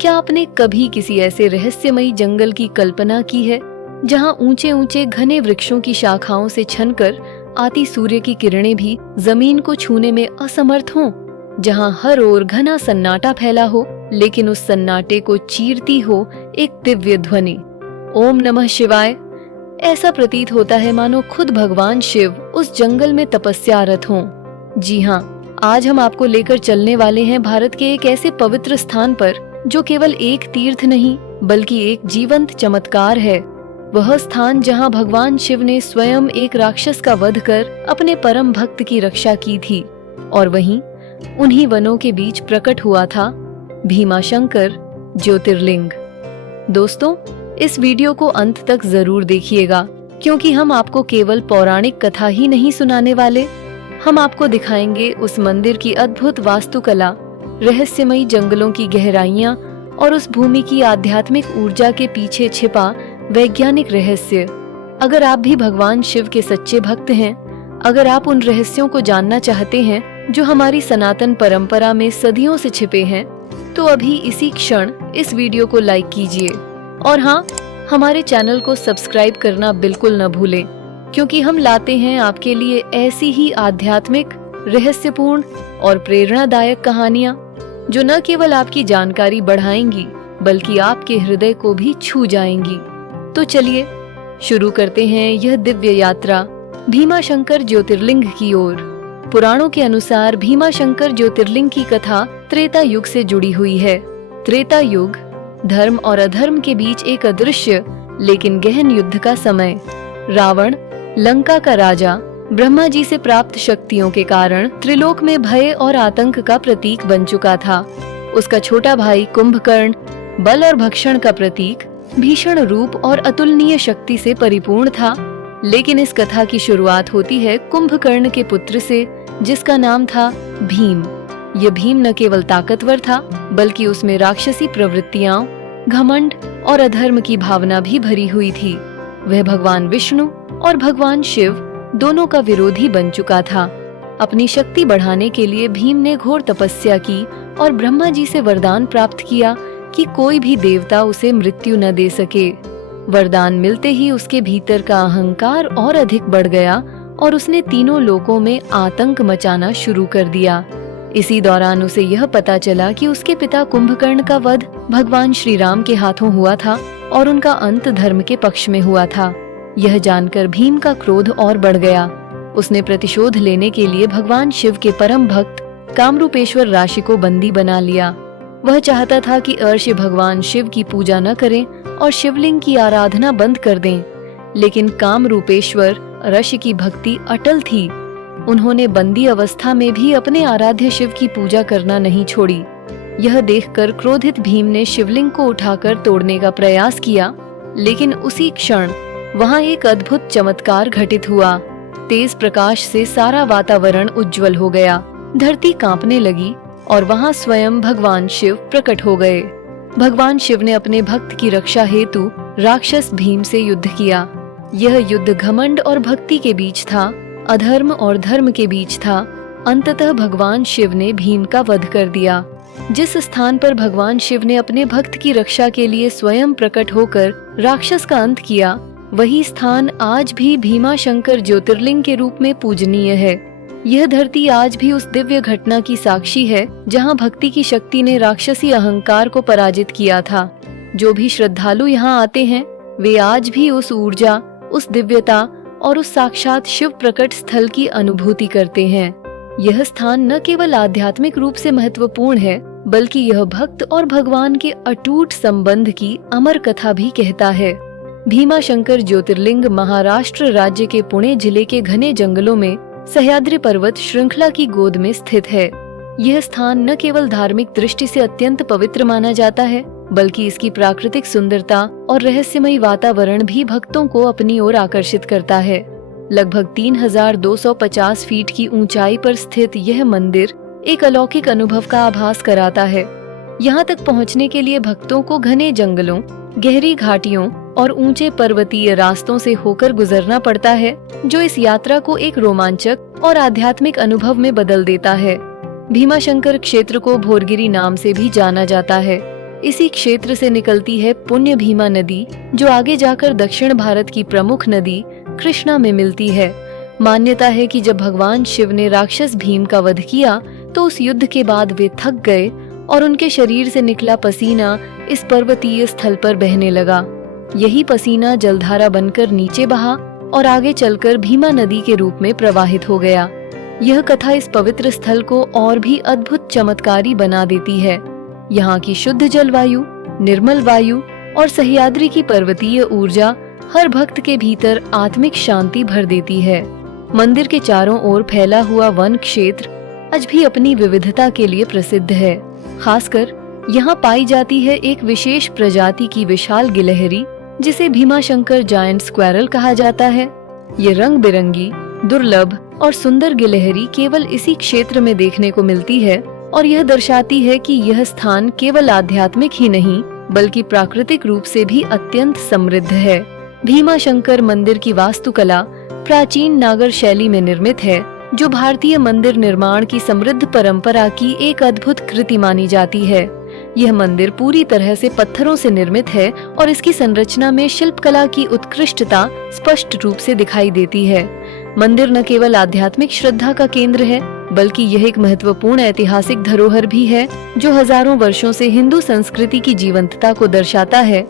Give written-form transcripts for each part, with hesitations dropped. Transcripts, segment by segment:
क्या आपने कभी किसी ऐसे रहस्यमयी जंगल की कल्पना की है जहां ऊंचे ऊंचे घने वृक्षों की शाखाओं से छनकर आती सूर्य की किरणें भी जमीन को छूने में असमर्थ हों, जहां हर ओर घना सन्नाटा फैला हो लेकिन उस सन्नाटे को चीरती हो एक दिव्य ध्वनि, ओम नमः शिवाय। ऐसा प्रतीत होता है मानो खुद भगवान शिव उस जंगल में तपस्यारत हों। जी हाँ, आज हम आपको लेकर चलने वाले हैं भारत के एक ऐसे पवित्र स्थान पर जो केवल एक तीर्थ नहीं बल्कि एक जीवंत चमत्कार है। वह स्थान जहां भगवान शिव ने स्वयं एक राक्षस का वध कर अपने परम भक्त की रक्षा की थी, और वहीं उन्हीं वनों के बीच प्रकट हुआ था भीमाशंकर ज्योतिर्लिंग। दोस्तों, इस वीडियो को अंत तक जरूर देखिएगा, क्योंकि हम आपको केवल पौराणिक कथा ही नहीं सुनाने वाले, हम आपको दिखाएंगे उस मंदिर की अद्भुत वास्तुकला, रहस्यमयी जंगलों की गहराइयां और उस भूमि की आध्यात्मिक ऊर्जा के पीछे छिपा वैज्ञानिक रहस्य। अगर आप भी भगवान शिव के सच्चे भक्त हैं, अगर आप उन रहस्यों को जानना चाहते हैं जो हमारी सनातन परंपरा में सदियों से छिपे हैं, तो अभी इसी क्षण इस वीडियो को लाइक कीजिए। और हाँ, हमारे चैनल को सब्सक्राइब करना बिल्कुल न भूलें, क्योंकि हम लाते हैं आपके लिए ऐसी ही आध्यात्मिक, रहस्यपूर्ण और प्रेरणादायक कहानियाँ जो न केवल आपकी जानकारी बढ़ाएंगी बल्कि आपके हृदय को भी छू जाएंगी। तो चलिए शुरू करते हैं यह दिव्य यात्रा भीमाशंकर ज्योतिर्लिंग की ओर। पुराणों के अनुसार भीमाशंकर ज्योतिर्लिंग की कथा त्रेता युग से जुड़ी हुई है। त्रेता युग धर्म और अधर्म के बीच एक अदृश्य लेकिन गहन युद्ध का समय। रावण, लंका का राजा, ब्रह्मा जी से प्राप्त शक्तियों के कारण त्रिलोक में भय और आतंक का प्रतीक बन चुका था। उसका छोटा भाई कुंभकर्ण बल और भक्षण का प्रतीक, भीषण रूप और अतुलनीय शक्ति से परिपूर्ण था। लेकिन इस कथा की शुरुआत होती है कुंभकर्ण के पुत्र से, जिसका नाम था भीम। यह भीम न केवल ताकतवर था बल्कि उसमें राक्षसी प्रवृत्तियां, घमंड और अधर्म की भावना भी भरी हुई थी। वह भगवान विष्णु और भगवान शिव दोनों का विरोधी बन चुका था। अपनी शक्ति बढ़ाने के लिए भीम ने घोर तपस्या की और ब्रह्मा जी से वरदान प्राप्त किया कि कोई भी देवता उसे मृत्यु न दे सके। वरदान मिलते ही उसके भीतर का अहंकार और अधिक बढ़ गया और उसने तीनों लोकों में आतंक मचाना शुरू कर दिया। इसी दौरान उसे यह पता चला कि उसके पिता कुंभकर्ण का वध भगवान श्री राम के हाथों हुआ था और उनका अंत धर्म के पक्ष में हुआ था। यह जानकर भीम का क्रोध और बढ़ गया। उसने प्रतिशोध लेने के लिए भगवान शिव के परम भक्त कामरूपेश्वर ऋषि को बंदी बना लिया। वह चाहता था कि ऋषि भगवान शिव की पूजा न करें और शिवलिंग की आराधना बंद कर दें, लेकिन कामरूपेश्वर ऋषि की भक्ति अटल थी। उन्होंने बंदी अवस्था में भी अपने आराध्य शिव की पूजा करना नहीं छोड़ी। यह देखकर क्रोधित भीम ने शिवलिंग को उठाकर तोड़ने का प्रयास किया, लेकिन उसी क्षण वहाँ एक अद्भुत चमत्कार घटित हुआ। तेज प्रकाश से सारा वातावरण उज्जवल हो गया, धरती कांपने लगी और वहाँ स्वयं भगवान शिव प्रकट हो गए। भगवान शिव ने अपने भक्त की रक्षा हेतु राक्षस भीम से युद्ध किया। यह युद्ध घमंड और भक्ति के बीच था, अधर्म और धर्म के बीच था। अंततः भगवान शिव ने भीम का वध कर दिया। जिस स्थान पर भगवान शिव ने अपने भक्त की रक्षा के लिए स्वयं प्रकट होकर राक्षस का अंत किया, वही स्थान आज भी भीमाशंकर ज्योतिर्लिंग के रूप में पूजनीय है। यह धरती आज भी उस दिव्य घटना की साक्षी है जहां भक्ति की शक्ति ने राक्षसी अहंकार को पराजित किया था। जो भी श्रद्धालु यहां आते हैं वे आज भी उस ऊर्जा, उस दिव्यता और उस साक्षात शिव प्रकट स्थल की अनुभूति करते हैं। यह स्थान न केवल आध्यात्मिक रूप से महत्वपूर्ण है बल्कि यह भक्त और भगवान के अटूट संबंध की अमर कथा भी कहता है। भीमाशंकर ज्योतिर्लिंग महाराष्ट्र राज्य के पुणे जिले के घने जंगलों में सह्याद्री पर्वत श्रृंखला की गोद में स्थित है। यह स्थान न केवल धार्मिक दृष्टि से अत्यंत पवित्र माना जाता है बल्कि इसकी प्राकृतिक सुंदरता और रहस्यमयी वातावरण भी भक्तों को अपनी ओर आकर्षित करता है। लगभग 3250 फीट की ऊंचाई पर स्थित यह मंदिर एक अलौकिक अनुभव का आभास कराता है। यहाँ तक पहुँचने के लिए भक्तों को घने जंगलों, गहरी घाटियों और ऊंचे पर्वतीय रास्तों से होकर गुजरना पड़ता है, जो इस यात्रा को एक रोमांचक और आध्यात्मिक अनुभव में बदल देता है। भीमाशंकर क्षेत्र को भोरगिरी नाम से भी जाना जाता है। इसी क्षेत्र से निकलती है पुण्य भीमा नदी, जो आगे जाकर दक्षिण भारत की प्रमुख नदी कृष्णा में मिलती है। मान्यता है कि जब भगवान शिव ने राक्षस भीम का वध किया तो उस युद्ध के बाद वे थक गए और उनके शरीर से निकला पसीना इस पर्वतीय स्थल पर बहने लगा। यही पसीना जलधारा बनकर नीचे बहा और आगे चलकर भीमा नदी के रूप में प्रवाहित हो गया। यह कथा इस पवित्र स्थल को और भी अद्भुत चमत्कारी बना देती है। यहाँ की शुद्ध जलवायु, निर्मल वायु और सह्याद्री की पर्वतीय ऊर्जा हर भक्त के भीतर आत्मिक शांति भर देती है। मंदिर के चारों ओर फैला हुआ वन क्षेत्र आज भी अपनी विविधता के लिए प्रसिद्ध है। खासकर यहाँ पाई जाती है एक विशेष प्रजाति की विशाल गिलहरी, जिसे भीमाशंकर जायंट स्क्वैरल कहा जाता है। ये रंग बिरंगी, दुर्लभ और सुंदर गिलहरी केवल इसी क्षेत्र में देखने को मिलती है और यह दर्शाती है कि यह स्थान केवल आध्यात्मिक ही नहीं बल्कि प्राकृतिक रूप से भी अत्यंत समृद्ध है। भीमाशंकर मंदिर की वास्तुकला प्राचीन नागर शैली में निर्मित है, जो भारतीय मंदिर निर्माण की समृद्ध परंपरा की एक अद्भुत कृति मानी जाती है। यह मंदिर पूरी तरह से पत्थरों से निर्मित है और इसकी संरचना में शिल्पकला की उत्कृष्टता स्पष्ट रूप से दिखाई देती है। मंदिर न केवल आध्यात्मिक श्रद्धा का केंद्र है, बल्कि यह एक महत्वपूर्ण ऐतिहासिक धरोहर भी है, जो हजारों वर्षों से हिंदू संस्कृति की जीवंतता को दर्शाता है।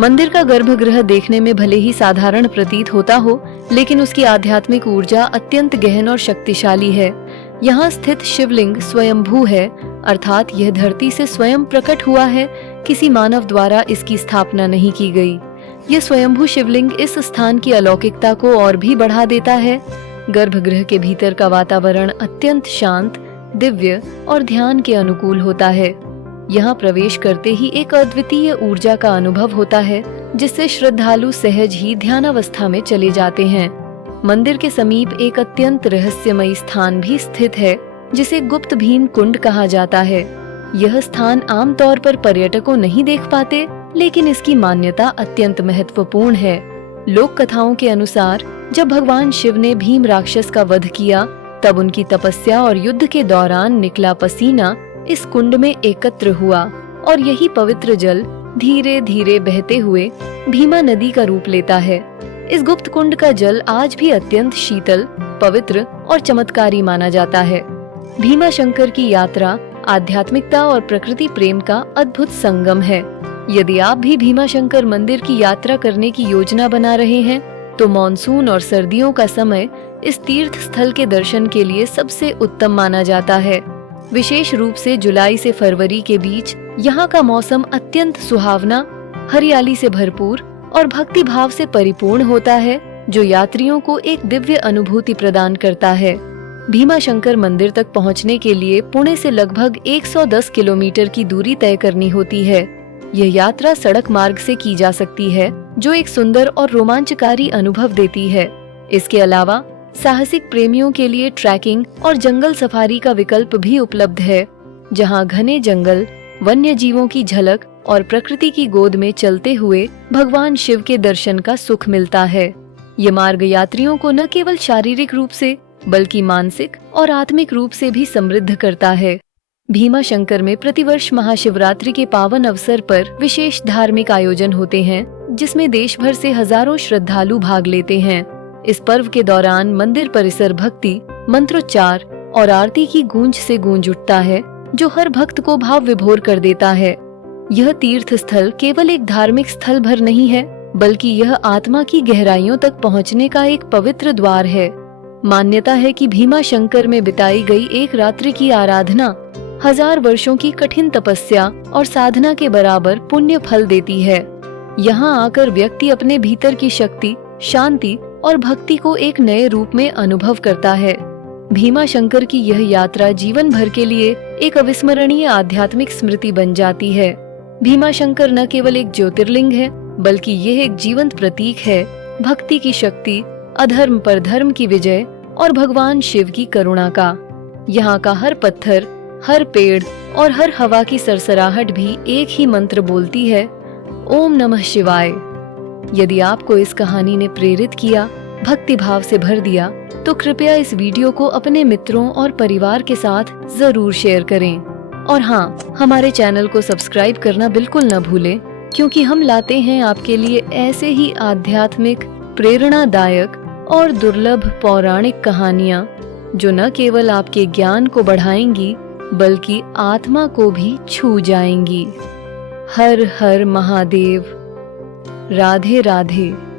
मंदिर का गर्भगृह देखने में भले ही साधारण प्रतीत होता हो, लेकिन उसकी आध्यात्मिक ऊर्जा अत्यंत गहन और शक्तिशाली है। यहाँ स्थित शिवलिंग स्वयंभू है, अर्थात यह धरती से स्वयं प्रकट हुआ है, किसी मानव द्वारा इसकी स्थापना नहीं की गई। यह स्वयंभू शिवलिंग इस स्थान की अलौकिकता को और भी बढ़ा देता है। गर्भगृह के भीतर का वातावरण अत्यंत शांत, दिव्य और ध्यान के अनुकूल होता है। यहाँ प्रवेश करते ही एक अद्वितीय ऊर्जा का अनुभव होता है, जिससे श्रद्धालु सहज ही ध्यानावस्था में चले जाते हैं। मंदिर के समीप एक अत्यंत रहस्यमयी स्थान भी स्थित है, जिसे गुप्त भीम कुंड कहा जाता है। यह स्थान आमतौर पर पर्यटकों नहीं देख पाते, लेकिन इसकी मान्यता अत्यंत महत्वपूर्ण है। लोक कथाओं के अनुसार जब भगवान शिव ने भीम राक्षस का वध किया, तब उनकी तपस्या और युद्ध के दौरान निकला पसीना इस कुंड में एकत्र हुआ और यही पवित्र जल धीरे धीरे बहते हुए भीमा नदी का रूप लेता है। इस गुप्त कुंड का जल आज भी अत्यंत शीतल, पवित्र और चमत्कारी माना जाता है। भीमाशंकर की यात्रा आध्यात्मिकता और प्रकृति प्रेम का अद्भुत संगम है। यदि आप भी भीमाशंकर मंदिर की यात्रा करने की योजना बना रहे हैं, तो मॉनसून और सर्दियों का समय इस तीर्थ स्थल के दर्शन के लिए सबसे उत्तम माना जाता है। विशेष रूप से जुलाई से फरवरी के बीच यहाँ का मौसम अत्यंत सुहावना, हरियाली से भरपूर और भक्ति भाव से परिपूर्ण होता है, जो यात्रियों को एक दिव्य अनुभूति प्रदान करता है। भीमाशंकर मंदिर तक पहुँचने के लिए पुणे से लगभग 110 किलोमीटर की दूरी तय करनी होती है। यह यात्रा सड़क मार्ग से की जा सकती है, जो एक सुंदर और रोमांचकारी अनुभव देती है। इसके अलावा साहसिक प्रेमियों के लिए ट्रैकिंग और जंगल सफारी का विकल्प भी उपलब्ध है, जहां घने जंगल, वन्य जीवों की झलक और प्रकृति की गोद में चलते हुए भगवान शिव के दर्शन का सुख मिलता है। ये मार्ग यात्रियों को न केवल शारीरिक रूप से बल्कि मानसिक और आत्मिक रूप से भी समृद्ध करता है। भीमाशंकर में प्रतिवर्ष महाशिवरात्रि के पावन अवसर पर विशेष धार्मिक आयोजन होते हैं, जिसमें देश भर से हजारों श्रद्धालु भाग लेते हैं। इस पर्व के दौरान मंदिर परिसर भक्ति, मंत्रोच्चार और आरती की गूंज से गूंज उठता है, जो हर भक्त को भाव विभोर कर देता है। यह तीर्थ स्थल केवल एक धार्मिक स्थल भर नहीं है, बल्कि यह आत्मा की गहराइयों तक पहुंचने का एक पवित्र द्वार है। मान्यता है कि भीमाशंकर में बिताई गई एक रात्रि की आराधना 1000 वर्षों की कठिन तपस्या और साधना के बराबर पुण्य फल देती है। यहाँ आकर व्यक्ति अपने भीतर की शक्ति, शांति और भक्ति को एक नए रूप में अनुभव करता है। भीमाशंकर की यह यात्रा जीवन भर के लिए एक अविस्मरणीय आध्यात्मिक स्मृति बन जाती है। भीमाशंकर न केवल एक ज्योतिर्लिंग है, बल्कि यह एक जीवंत प्रतीक है भक्ति की शक्ति, अधर्म पर धर्म की विजय और भगवान शिव की करुणा का। यहाँ का हर पत्थर, हर पेड़ और हर हवा की सरसराहट भी एक ही मंत्र बोलती है, ओम नमः शिवाय। यदि आपको इस कहानी ने प्रेरित किया, भक्ति भाव से भर दिया, तो कृपया इस वीडियो को अपने मित्रों और परिवार के साथ जरूर शेयर करें। और हाँ, हमारे चैनल को सब्सक्राइब करना बिल्कुल न भूलें, क्योंकि हम लाते हैं आपके लिए ऐसे ही आध्यात्मिक, प्रेरणादायक और दुर्लभ पौराणिक कहानियाँ जो न केवल आपके ज्ञान को बढ़ाएंगी बल्कि आत्मा को भी छू जाएंगी। हर हर महादेव। राधे राधे।